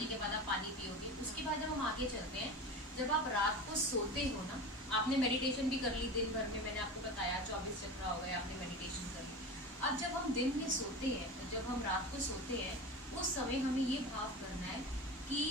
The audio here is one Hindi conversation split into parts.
खाने के बाद आप पानी पियोगे। उसके बाद जब हम आगे चलते हैं, जब आप रात को सोते हो ना, आपने मेडिटेशन भी कर ली दिन भर में, मैंने आपको बताया 24 चक्र हो गए, आपने मेडिटेशन कर ली। अब जब हम दिन में सोते हैं, जब हम रात को सोते हैं, उस समय हमें ये भाव करना है कि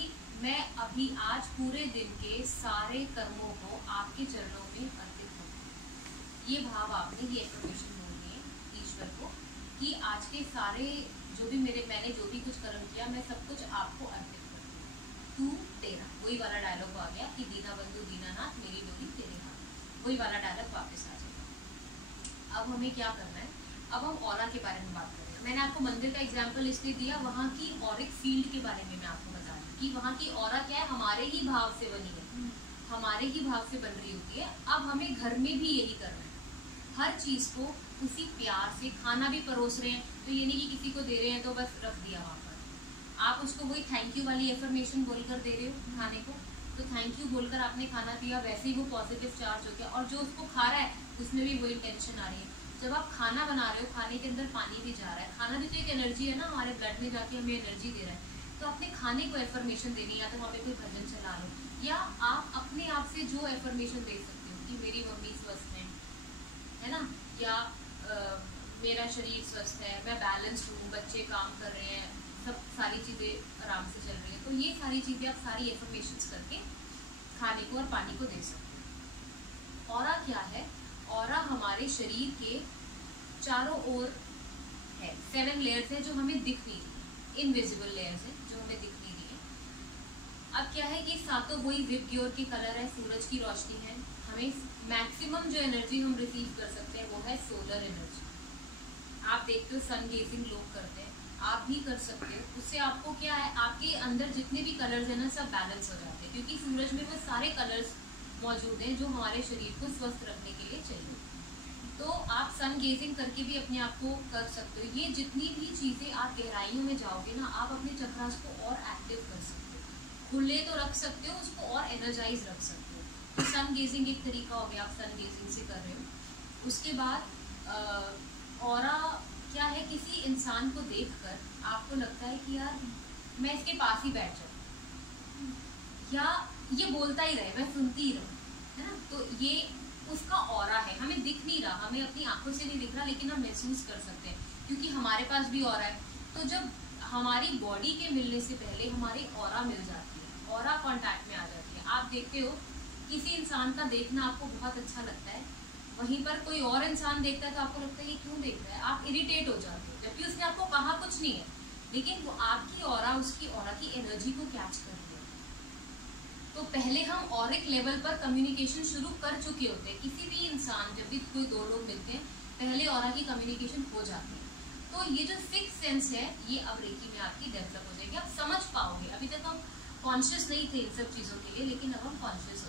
मैं अभी आज पूरे दिन के सारे कर्मों को आपके चरणों में अर्पित करूँ। ये भाव आपने, ये एफर्मेशन बोलनी है ईश्वर को कि आज के सारे जो भी मैंने जो भी कुछ कर्म किया, मैं सब कुछ आपको अर्पित करती हूँ। तू तेरा, वही वाला डायलॉग आ गया कि दीना बंधु दीनानाथ मेरी डोली तेरे हाथ, वही वाला डायलॉग वापस आ जाएगा। अब हमें क्या करना है, अब हम ऑरा के बारे में बात करें। मैंने आपको मंदिर का एग्जाम्पल इसलिए दिया, वहाँ की ऑरिक फील्ड के बारे में मैं आपको बता दूं कि वहाँ की ऑरा क्या है, हमारे ही भाव से बनी है, हमारे ही भाव से बन रही होती है। अब हमें घर में भी यही करना है, हर चीज को उसी प्यार से, खाना भी परोस रहे हैं तो ये नहीं कि किसी को दे रहे हैं तो बस रख दिया वहाँ पर, आप उसको वही थैंक यू वाली एफर्मेशन बोलकर दे रहे हो खाने को, तो थैंक यू बोलकर आपने खाना दिया, वैसे ही वो पॉजिटिव चार्ज हो गया, और जो उसको खा रहा है उसमें भी वही टेंशन आ रही है। जब आप खाना बना रहे हो, खाने के अंदर पानी भी जा रहा है, खाना भी तो एक एनर्जी है ना, हमारे ब्लड में जाके हमें एनर्जी दे रहा है, तो अपने खाने को एफर्मेशन देनी है, या तो वहाँ पे कोई भजन चला लो, या आप अपने आप से जो एफर्मेशन दे सकते हो कि मेरी मम्मी स्वस्थ है ना, या मेरा शरीर स्वस्थ है, मैं बैलेंस्ड हूँ, बच्चे काम कर रहे हैं, सब सारी चीज़ें आराम से चल रही है, तो ये सारी चीज़ें आप सारी एफर्मेशंस करके खाने को और पानी को दे सकते हो। ऑरा क्या है, ऑरा हमारे शरीर के चारों ओर है, 7 लेयर्स है जो हमें दिख नहीं रही, इनविजिबल लेयर्स है जो हमें दिख नहीं रही है। अब क्या है कि सातों वही विबग्योर के कलर है, सूरज की रोशनी है, हमें मैक्सिमम जो एनर्जी हम रिसीव कर सकते हैं वो है सोलर एनर्जी। आप देखते हो सन गेजिंग लोग करते हैं, आप भी कर सकते हो, उससे आपको क्या है, आपके अंदर जितने भी कलर्स हैं ना सब बैलेंस हो जाते हैं, क्योंकि सूरज में वो सारे कलर्स मौजूद हैं जो हमारे शरीर को स्वस्थ रखने के लिए चाहिए। तो आप सन गेजिंग करके भी अपने आप को कर सकते हो। ये जितनी भी चीज़ें आप गहराइयों में जाओगे ना, आप अपने चक्रास को और एक्टिव कर सकते हो, खुले तो रख सकते हो, उसको और एनर्जाइज रख सकते हो। तो सन गेजिंग एक तरीका हो गया, आप सन गेजिंग से कर रहे हो। उसके बाद ऑरा क्या है, किसी इंसान को देखकर आपको लगता है कि यार मैं इसके पास ही बैठ जाऊँ, या ये बोलता ही रहे, मैं सुनती ही रहूँ, है ना, तो ये उसका ऑरा है, हमें दिख नहीं रहा, हमें अपनी आंखों से नहीं दिख रहा, लेकिन हम महसूस कर सकते हैं क्योंकि हमारे पास भी ऑरा है। तो जब हमारी बॉडी के मिलने से पहले हमारी ऑरा मिल जाती है, ऑरा कांटेक्ट में आ जाती है। आप देखते हो किसी इंसान का देखना आपको बहुत अच्छा लगता है, वहीं पर कोई और इंसान देखता है तो आपको लगता है ये क्यों देख रहा है, आप इरिटेट हो जाते हो, जबकि उसने आपको कहा कुछ नहीं है, लेकिन वो आपकी ऑरा, उसकी ऑरा की एनर्जी को कैच कर लिया। तो पहले हम ऑरिक लेवल पर कम्युनिकेशन शुरू कर चुके होते हैं। किसी भी इंसान, जब भी कोई दो लोग मिलते हैं, पहले ऑरा की कम्युनिकेशन हो जाती है। तो ये जो 6th सेंस है, ये अब रेकी में आपकी डेवलप हो जाएगी, आप समझ पाओगे। अभी तक हम कॉन्शियस नहीं थे इन सब चीज़ों के लिए, लेकिन अब हम कॉन्शियस हो